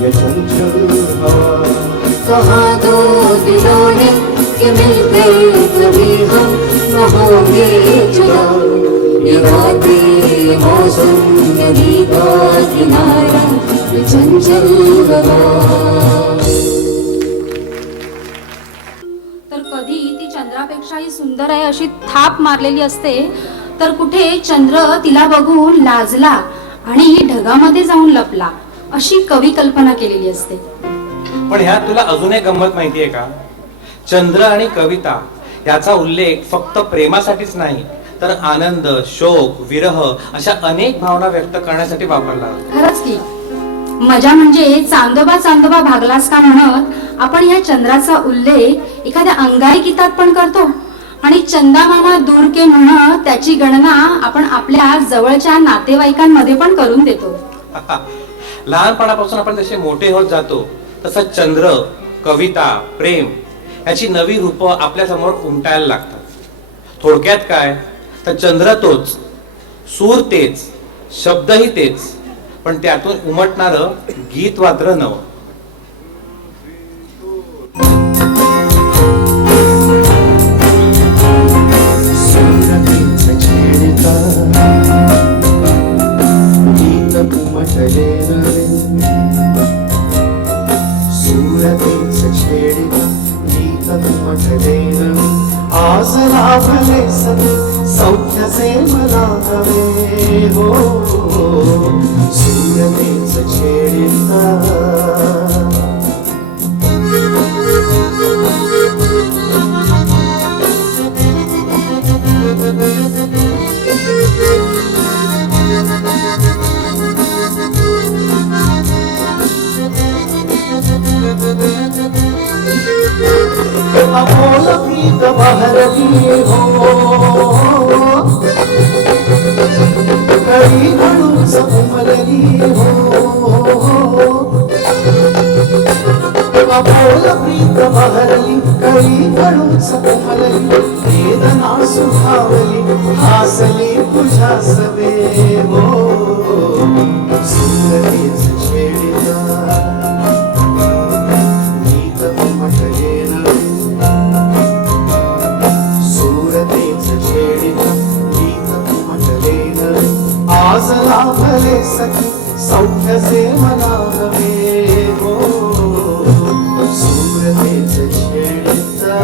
ये चंचल हवा. कहाँ दो दिलों ने कि मिलकर कभी हम न होंगे जुदा. ये रातें, मौसम नदी का किनारा ये चंचल हवा तर कधी ती चंद्रापेक्षाही सुंदर आहे अशी थाप मारलेली असते, तर कुठे चंद्र तिला बघून लाजला आणि ढगामध्ये जाऊन लपला, अशी कवी कल्पना केलेली असते. पण ह्यात तुला अजून एक गंमत माहितीये का? चंद्र आणि कविता याचा उल्लेख फक्त प्रेमासाठीच नाही, तर आनंद, शोक, विरह अशा अनेक भावना व्यक्त करण्यासाठी वापरला जातो. खरंच की मजा म्हणजे चांदोबा चांदोबा भागलास का म्हणत आपण ह्या चंद्राचा उल्लेख एखाद्या अंगाई पण करतो, आणि चंदा मामा दूर के म्हणत त्याची गणना आपण आपल्या जवळच्या नातेवाईकांमध्ये पण करून देतो. लहानपणापासून आपण जसे मोठे होत जातो तसं चंद्र, कविता, प्रेम याची नवी रूपं आपल्या समोर उमटायला लागतात. थोडक्यात काय तर चंद्र तोच, सूर तेच, शब्दही तेच, पण त्यातून उमटणारं गीत मात्र नवं. सूरतेच छेडिता गीत उमटले नवे. सूरतेच छेडिता गीत उमटले नवे. आज लाभले सगळे सौख्याचे मला हवे हो. सूरतेच छेडिता अमोल प्रीत बहरली हो. कळी घडूच उमलली हो. अमोल प्रीत बहरली कळी घडूच उमलली. वेदना सुखावली हासली तुझ्या सवे हो. सूरतेच छेडिता गीत उमटले नवे. सूरतेच छेडिता गीत उमटले नवे. आज लाभले सखी सौख्याचे मला हवे हो. सूरतेच छेडिता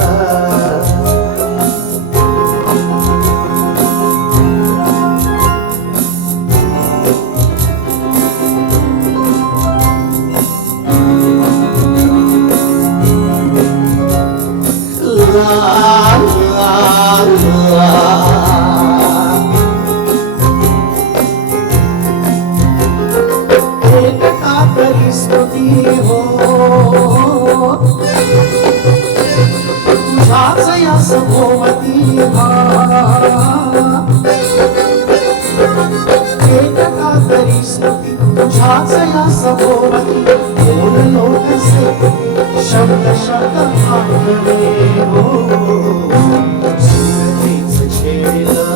शब्द शब्द आठवले हो. सूरतेच छेडिता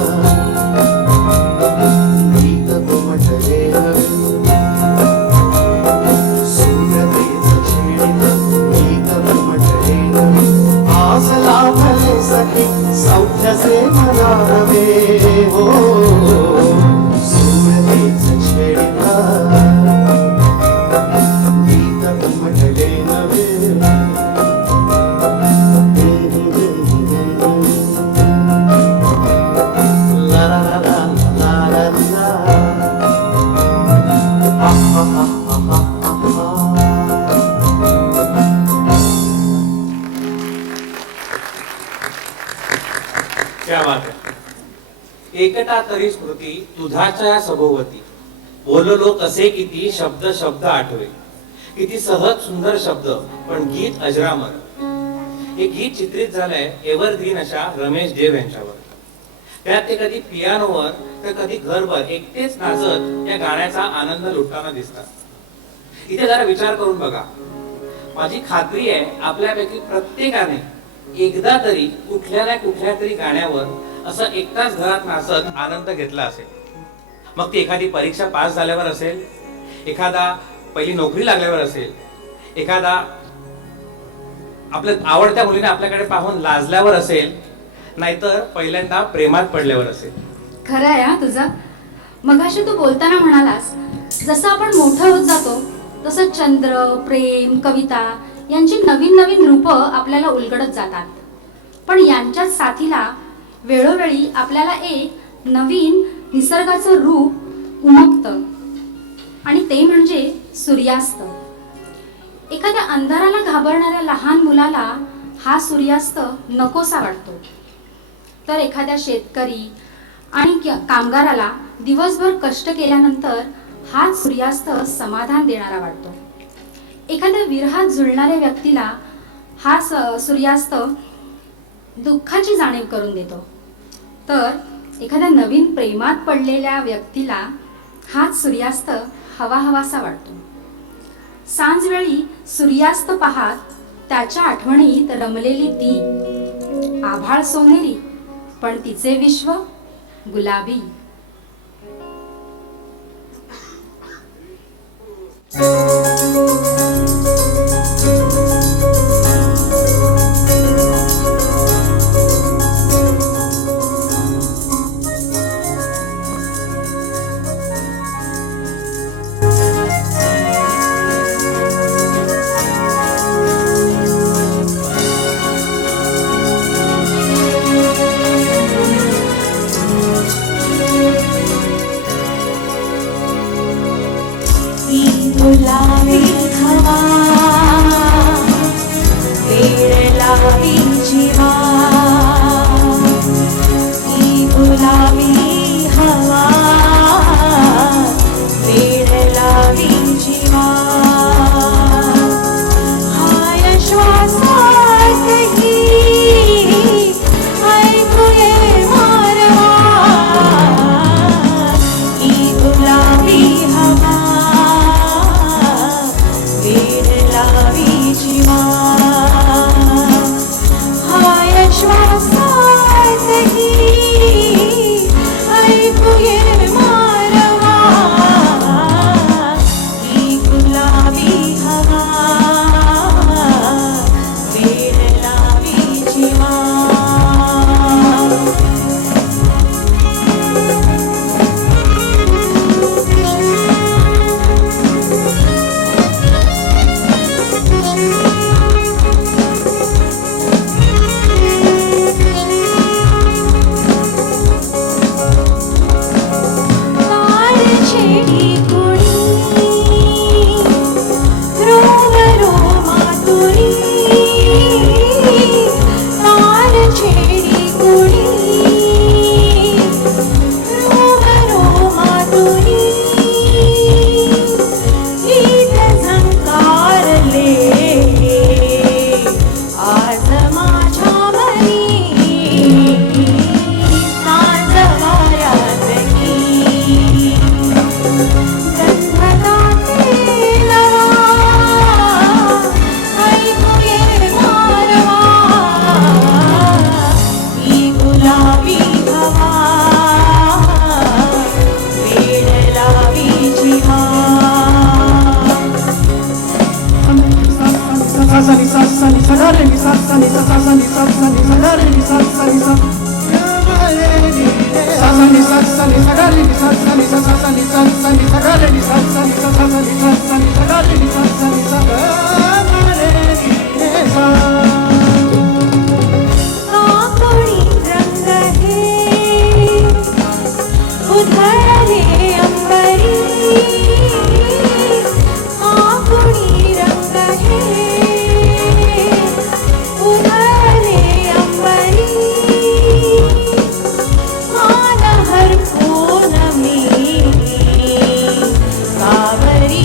गीत उमटले नवे. सूरतेच छेडिता गीत उमटले नवे. आज लाभले सखी सौख्याचे मला हवे हो. सूरतेच छेडिता गीत उमटले नवे. क्या बात आहे. एकटा तरी स्मृती तुझाच्या सभोवती. बोललो कसे किती शब्द शब्द आठवे. किती सहज सुंदर शब्द पण गीत अजरामर. हे गीत चित्रित झालंय एव्हरग्रीन अशा रमेश देव यांच्यावर. त्यात ते कधी पियानोवर तर कधी घरभर एकटेच नाचत या गाण्याचा आनंद लुटताना दिसतात. इथे जरा विचार करून बघा. माझी खात्री आहे आपल्यापैकी प्रत्येकाने एकदा तरी कुठल्या ना कुठल्या तरी गाण्यावर असं एकटाच घरात नाचत आनंद घेतला असेल. मग ती एखादी परीक्षा पास झाल्यावर असेल, एखादा पहिली नोकरी लागल्यावर असेल, एखादा आपल्या आवडत्या मुलीने आपल्याकडे पाहून लाजल्यावर असेल, नाहीतर पहिल्यांदा प्रेमात पडल्यावर असेल. खरं आहे हा तुझं. मगाशी तू बोलताना म्हणालास, जसं आपण मोठं होत जातो तसं चंद्र, प्रेम, कविता यांची नवीन नवीन रूपं आपल्याला उलगडत जातात. पण यांच्याच साथीला वेळोवेळी आपल्याला एक नवीन निसर्गाचं रूप उमगतं आणि ते म्हणजे सूर्यास्त. एखाद्या अंधाराला घाबरणाऱ्या लहान मुलाला हा सूर्यास्त नकोसा वाटतो, तर एखाद्या शेतकरी आणि कामगाराला दिवसभर कष्ट केल्यानंतर हा सूर्यास्त समाधान देणारा वाटतो. एखाद्या विरहात झुलणाऱ्या व्यक्तीला हा सूर्यास्त दुःखाची जाणीव करून देतो, तर एखाद्या नवीन प्रेमात पडलेल्या व्यक्तीला हाच सूर्यास्त हवा हवासा वाटतो. सांजवेळी सूर्यास्त पाहत त्याच्या आठवणीत रमलेली ती आभाळ सोनेरी, पण तिचे विश्व गुलाबी. गुलाबी हवा वेड लावी जीवा, ही गुलाबी हवा वेड लावी जीवा. हाय श्वासातही ऐकूये मारवा, ही गुलाबी हवा वेड लावी जीवा. हाय श्वासातही ऐकूये मारवा, ही गुलाबी हवा वेड लावी जीवा. कावरी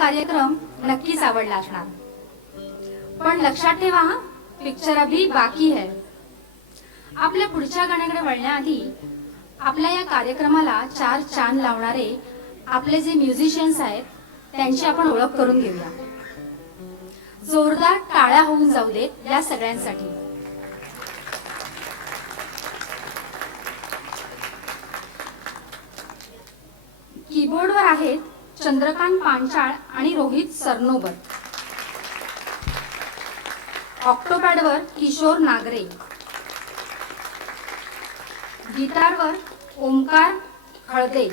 कार्यक्रम नक्कीच आवडला असणार. पण लक्षात ठेवा, पिक्चर अभी बाकी है. आपल्या पुढच्या गाण्याकडे वळण्याआधी आपल्या या कार्यक्रमाला 4 चांद लावणारे आपले जे म्युझिशियन्स आहेत त्यांची आपण ओळख करून घेऊया. जोरदार टाळ्या होऊन जाऊ देत या सगळ्यांसाठी. कीबोर्डवर आहेत चंद्रकांत पांचाळ आणि रोहित सरनोबत. ऑक्टोपॅडवर किशोर नागरे. गिटारवर ओमकार खळदे.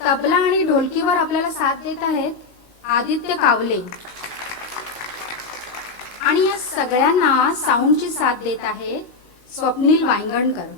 तबला आणि ढोलकीवर आपल्याला साथ देत आहेत आदित्य कावले. आणि या सगळ्यांना साऊंडची साथ देत आहेत स्वप्नील वांगणकर.